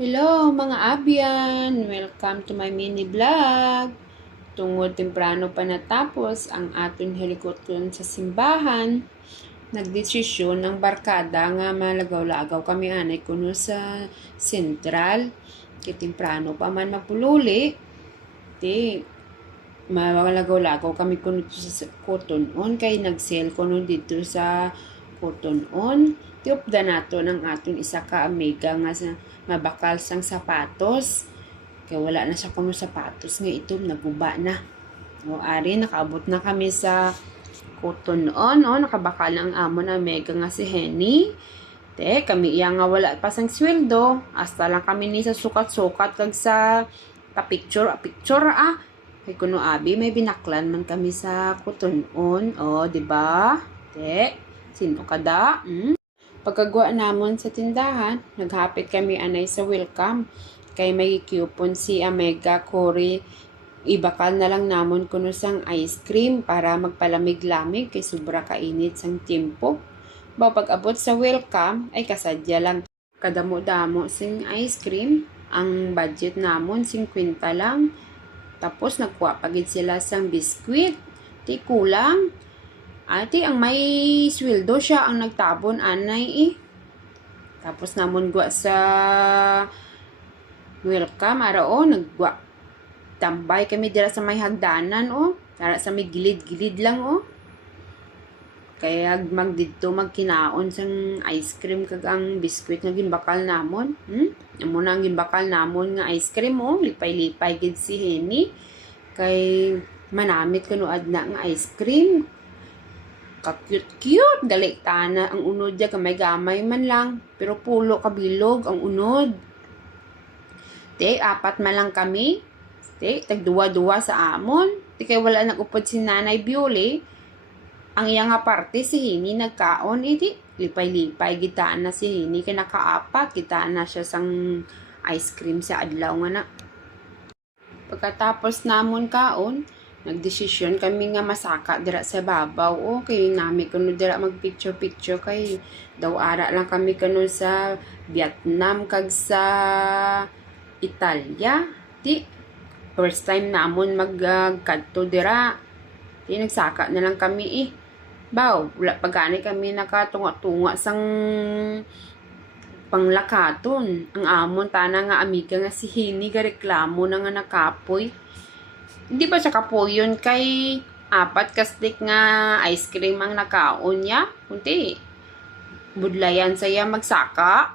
Hello mga abyan! Welcome to my mini vlog. Tungod temprano pa natapos ang aton helikopter sa simbahan, nagdesisyon ng barkada nga malagaw-lagaw kami anay kuno sa sentral. Kay temprano pa man mapululi, di malagaw-lagaw kami kuno sa Cotton-on kay nag-sale kuno dito sa Cotton-on. Tiupda nato ng aton isa ka amiga nga sa mabakal sang sapatos. Kaya wala na siya kuno sapatos nga ito, naguba na. O ari, nakaabot na kami sa Cotton-on. O, nakabakal ang amo na mega nga si Henny. Te, kami iya nga wala pa sang sweldo. Hasta lang kami ni sa sukat-sukat kag sa picture Kay kuno abi, may binaklan man kami sa Cotton-on. O, di ba? Te, sino kada? Pagkagawa namon sa tindahan, naghapit kami anay sa welcome. Kay may coupon si Amega Cory. Ibakal na lang namon kuno sang ice cream para magpalamig-lamig kay sobra kainit sang tiempo. Pag-abot sa welcome ay kasadya lang kadamo-damo sing ice cream. Ang budget namon 50 lang. Tapos nagkuha pagid sila sang biskwit. Di kulang. Ate, ang may sweldo siya ang nagtabon anay Tapos namon gwa sa welcome arao nagwa. Tambay kami dira sa may hagdanan Para sa may gilid-gilid lang Kaya magdidto magkinaon sang ice cream kag ang biskwit nga gimbakal namon. Amo na ang gimbakal namon nga ice cream lipay-lipay gid si Henny. Kay manamit kanuad na nga ice cream. Ka-cute-cute, daliktana ang unod niya, gamay-gamay man lang, pero pulo kabilog ang unod. Te, 4 man lang kami. Te, tagduwa-duwa sa amon. Te, kay wala nag-upod si Nanay Bioli. Ang iyang parte si Henny nagkaon, di lipay-lipay, gitaan na si Henny, kay nakaapat, gitaan na siya sang ice cream sa adlaw nga na. Pagkatapos namon kaon, nagdesisyon kami nga masaka dira sa babaw kay nami kuno dira magpicture kay daw ara lang kami kuno sa Vietnam kag sa Italia. Di first time namon magkadto dira. Di nagsaka na lang kami Baw, wala pagani kami nakatunga-tunga sang panglakaton. Ang amon tana nga amiga nga si Henny ga reklamo na nga nakapoy. Hindi ba siya kapuyon kay 4 kastik nga ice cream ang nakaon niya? Kunti. Budlayan saya magsaka.